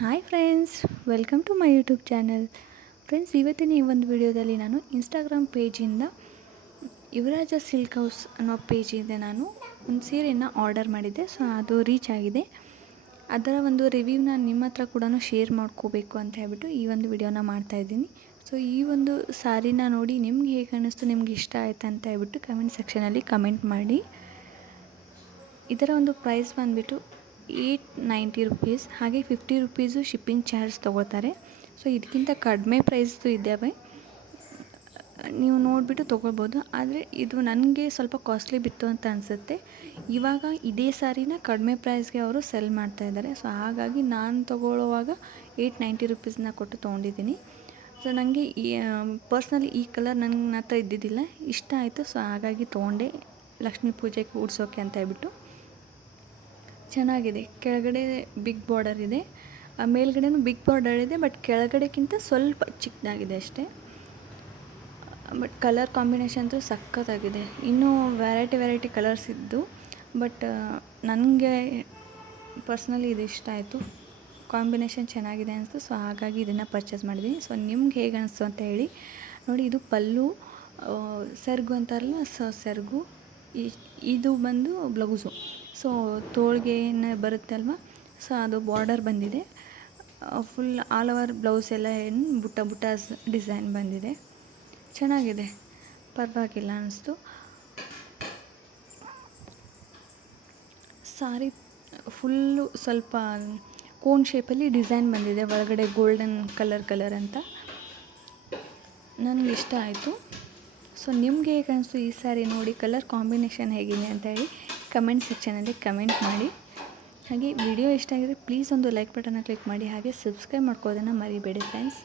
Hi friends, welcome to my YouTube channel. Friends, ಇವತ್ತಿನ ಈ ಒಂದು ವಿಡಿಯೋದಲ್ಲಿ ನಾನು ಇನ್ಸ್ಟಾಗ್ರಾಮ್ ಪೇಜಿಂದ ಯುವರಾಜ ಸಿಲ್ಕ್ ಹೌಸ್ ಅನ್ನೋ ಪೇಜಿಂದ ನಾನು ಒಂದು ಸೀರೆಯನ್ನು ಆರ್ಡರ್ ಮಾಡಿದ್ದೆ. ಸೊ ಅದು ರೀಚ್ ಆಗಿದೆ. ಅದರ ಒಂದು ರಿವ್ಯೂನ ನಿಮ್ಮ ಹತ್ರ ಕೂಡ ಶೇರ್ ಮಾಡ್ಕೋಬೇಕು ಅಂತ ಹೇಳ್ಬಿಟ್ಟು ಈ ಒಂದು ವಿಡಿಯೋನ ಮಾಡ್ತಾಯಿದ್ದೀನಿ. ಸೊ ಈ ಒಂದು ಸಾರಿನ ನೋಡಿ ನಿಮ್ಗೆ ಹೇಗೆ ಅನ್ನಿಸ್ತು, ನಿಮ್ಗೆ ಇಷ್ಟ ಆಯ್ತಾ ಅಂತ ಹೇಳ್ಬಿಟ್ಟು ಕಮೆಂಟ್ ಸೆಕ್ಷನಲ್ಲಿ ಕಮೆಂಟ್ ಮಾಡಿ. ಇದರ ಒಂದು ಪ್ರೈಸ್ ಬಂದುಬಿಟ್ಟು 890 ರುಪೀಸ್, ಹಾಗೆ 50 ರುಪೀಸು ಶಿಪ್ಪಿಂಗ್ ಚಾರ್ಜ್ ತೊಗೋತಾರೆ. ಸೊ ಇದಕ್ಕಿಂತ ಕಡಿಮೆ ಪ್ರೈಸ್ದು ಇದ್ದಾವೆ, ನೀವು ನೋಡಿಬಿಟ್ಟು ತೊಗೊಳ್ಬೋದು. ಆದರೆ ಇದು ನನಗೆ ಸ್ವಲ್ಪ ಕಾಸ್ಟ್ಲಿ ಬಿತ್ತು ಅಂತ ಅನಿಸುತ್ತೆ. ಇವಾಗ ಇದೇ ಸಾರಿನ ಕಡಿಮೆ ಪ್ರೈಸ್ಗೆ ಅವರು ಸೆಲ್ ಮಾಡ್ತಾಯಿದ್ದಾರೆ. ಸೊ ಹಾಗಾಗಿ ನಾನು ತೊಗೊಳ್ಳುವಾಗ 890 ರುಪೀಸ್ನ ಕೊಟ್ಟು ತೊಗೊಂಡಿದ್ದೀನಿ. ಸೊ ನನಗೆ ಪರ್ಸ್ನಲಿ ಈ ಕಲರ್ ನನ್ನ ಹತ್ರ ಇದ್ದಿದ್ದಿಲ್ಲ, ಇಷ್ಟ ಆಯಿತು. ಸೊ ಹಾಗಾಗಿ ತೊಗೊಂಡೆ, ಲಕ್ಷ್ಮೀ ಪೂಜೆಗೆ ಉಡ್ಸೋಕೆ ಅಂತ ಹೇಳ್ಬಿಟ್ಟು. ಚೆನ್ನಾಗಿದೆ. ಕೆಳಗಡೆ ಬಿಗ್ ಬಾರ್ಡರ್ ಇದೆ, ಮೇಲ್ಗಡೆನೂ ಬಿಗ್ ಬಾರ್ಡರ್ ಇದೆ, ಬಟ್ ಕೆಳಗಡೆಗಿಂತ ಸ್ವಲ್ಪ ಚಿಕ್ಕದಾಗಿದೆ ಅಷ್ಟೇ. ಬಟ್ ಕಲರ್ ಕಾಂಬಿನೇಷನ್ ಅಂತೂ ಸಖತ್ತಾಗಿದೆ. ಇನ್ನೂ ವೆರೈಟಿ ಕಲರ್ಸ್ ಇದ್ದು, ಬಟ್ ನನಗೆ ಪರ್ಸ್ನಲಿ ಇದು ಇಷ್ಟ ಆಯಿತು. ಕಾಂಬಿನೇಷನ್ ಚೆನ್ನಾಗಿದೆ ಅನಿಸ್ತು. ಸೊ ಹಾಗಾಗಿ ಇದನ್ನು ಪರ್ಚೇಸ್ ಮಾಡಿದ್ದೀನಿ. ಸೊ ನಿಮ್ಗೆ ಹೇಗೆ ಅನಿಸ್ತು ಅಂತ ಹೇಳಿ. ನೋಡಿ, ಇದು ಪಲ್ಲು, ಸೆರಗು ಅಂತಾರಲ್ಲ, ಸೊ ಸೆರಗು, ಇದು ಬಂದು ಬ್ಲೌಸು. ಸೊ ತೋಳಿಗೆ ಏನು ಬರುತ್ತೆ ಅಲ್ವಾ, ಸೊ ಅದು ಬಾರ್ಡರ್ ಬಂದಿದೆ. ಫುಲ್ ಆಲ್ ಓವರ್ ಬ್ಲೌಸ್ ಎಲ್ಲ ಏನು ಬುಟ್ಟ ಡಿಸೈನ್ ಬಂದಿದೆ. ಚೆನ್ನಾಗಿದೆ, ಪರವಾಗಿಲ್ಲ ಅನ್ನಿಸ್ತು. ಸಾರಿ ಫುಲ್ಲು ಸ್ವಲ್ಪ ಕೋನ್ ಶೇಪಲ್ಲಿ ಡಿಸೈನ್ ಬಂದಿದೆ, ಒಳಗಡೆ ಗೋಲ್ಡನ್ ಕಲರ್ ಅಂತ. ನನಗೆ ಇಷ್ಟ ಆಯಿತು. ಸೊ ನಿಮಗೆ ಹೇಗೆ ಅನಿಸ್ತು ಈ ಸ್ಯಾರಿ ನೋಡಿ, ಕಲರ್ ಕಾಂಬಿನೇಷನ್ ಹೇಗಿದೆ ಅಂತ ಹೇಳಿ ಕಮೆಂಟ್ ಸೆಕ್ಷನಲ್ಲಿ ಕಮೆಂಟ್ ಮಾಡಿ. ಹಾಗೆ ವಿಡಿಯೋ ಇಷ್ಟ ಆಗಿದ್ರೆ ಪ್ಲೀಸ್ ಒಂದು ಲೈಕ್ ಬಟನ್ನ ಕ್ಲಿಕ್ ಮಾಡಿ, ಹಾಗೆ ಸಬ್ಸ್ಕ್ರೈಬ್ ಮಾಡ್ಕೋದನ್ನು ಮರಿಬೇಡಿ ಫ್ರೆಂಡ್ಸ್.